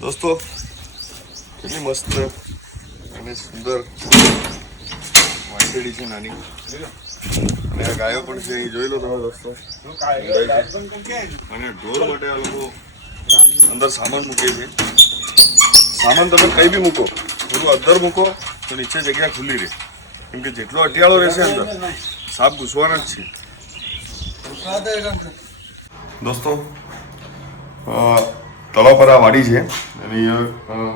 દોસ્તો કેટલી મસ્ત અને સુંદર વાંસળી છે નાની, અને આ ગાયો પણ છે અહીં જોઈ લો તમે દોસ્તો. અને ઢોર માટે આ લોકો અંદર સામાન મૂકે છે. સામાન તમે કઈ બી મૂકો, થોડું અંદર મૂકો તો નીચે જગ્યા ખુલ્લી રહે, કેમ કે જેટલો અટિયાળો રહેશે અંદર સાપ ઘૂસવાના જ છે. દોસ્તો તળાવ પર આ વાડી છે, અને અહીંયા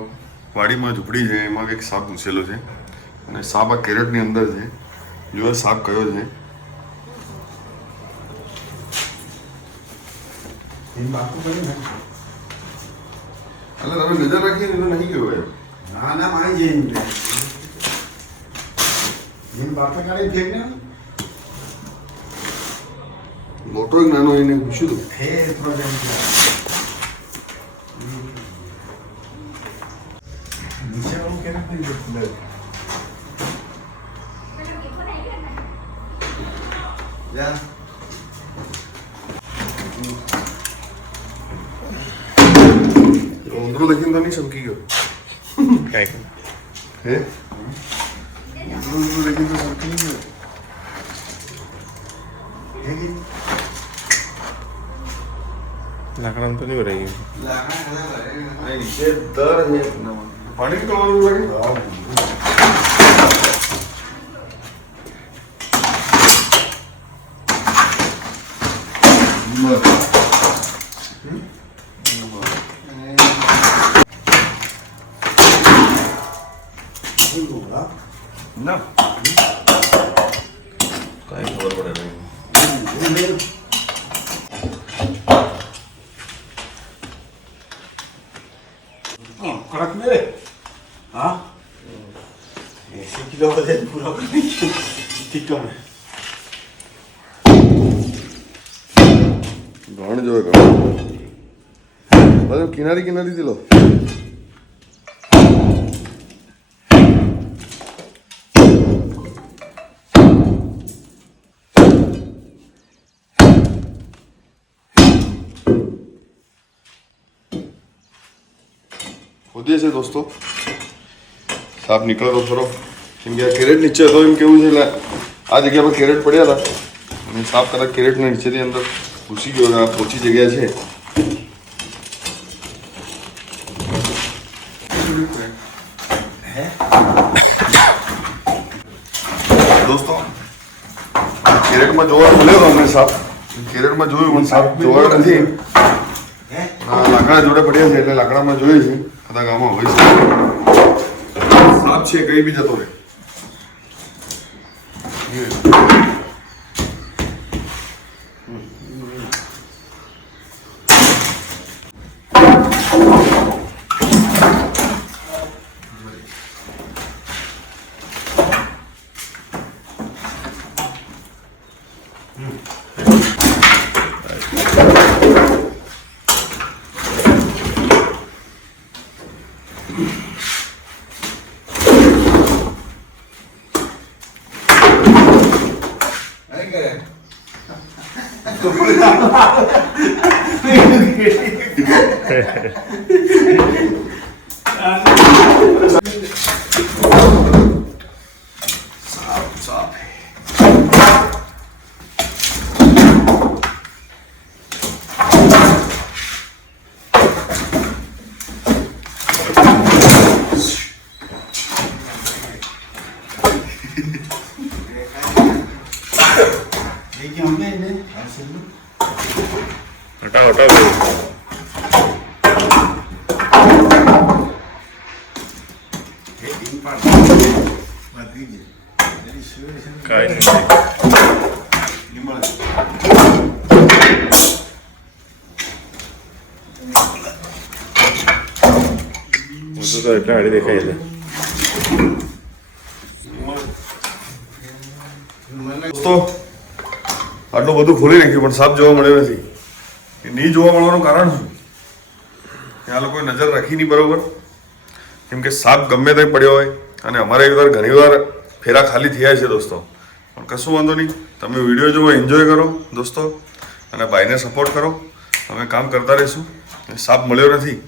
વાડીમાં ઝૂંપડી છે, એમાં કંઈક સાપ ઘૂસેલો છે, અને સાપ આ કેરેટની અંદર છે. જો સાપ કયો છે. એટલે તમે નજર રાખીએ ને તો નહીં ગયો એમ. ના ના મારી જઈને બાપા કાઢી ફેંક ને મોટો એક નાનો એને પૂછ્યું હતું. ફેર પ્રોબ્લેમ નીચે હું કેમ નહીં જતું યા ઉંદરો દેખીને તો નહીં સમકી ગયો. કાંઈ હે ઉંદરો દેખીને તો સમકી ગયો. લાકડાનું તો નહીં રહી નીચે દર છે, પાણી નીકળવાનું લાગે. ના કઈ ખબર પડે નહીં. કડક મેરે હા 80 કિલો વજન પૂરો કરી ઠીક ને ઘણ જોવે ઘણ બધું કિનારી કિનારીથી લો. ખોદીએ છે દોસ્તો, સાપ નીકળે તો ખરો, કેમ કે આ કેરેટ નીચે હતો એમ કેવું છે. એટલે આ જગ્યા પર કેરેટ પડ્યા હતા, અને સાપ કદાચ કેરેટના નીચેની અંદર ઘૂસી ગયો. આ ઓછી જગ્યા છે. દોસ્તો કેરેટમાં જોવા મળ્યો અમને સાપ. કેરેટમાં જોયું પણ સાપ જોવા નથી. લાકડા જોડે પડ્યા છે, એટલે લાકડામાં જોઈએ છે. કદાચ આમાં હોય છે સાપ છે, કઈ બી જતો રહે. હટાવ હટાવ કાંઈ નહીં. તો એટલા હાડી દેખાય છે. દોસ્તો આટલું બધું ખોલી નાખ્યું પણ સાપ જોવા મળ્યો નથી. એ નહીં જોવા મળવાનું કારણ શું? કે આ લોકોએ નજર રાખી નહીં બરોબર. કેમ કે સાપ ગમે ત્યાં પડ્યો હોય, અને અમારે એક વાર ઘણીવાર ફેરા ખાલી થયા છે દોસ્તો. પણ કશું વાંધો નહીં, તમે વિડીયો જોવો, એન્જોય કરો દોસ્તો, અને ભાઈને સપોર્ટ કરો. અમે કામ કરતા રહીશું સાપ મળ્યો નથી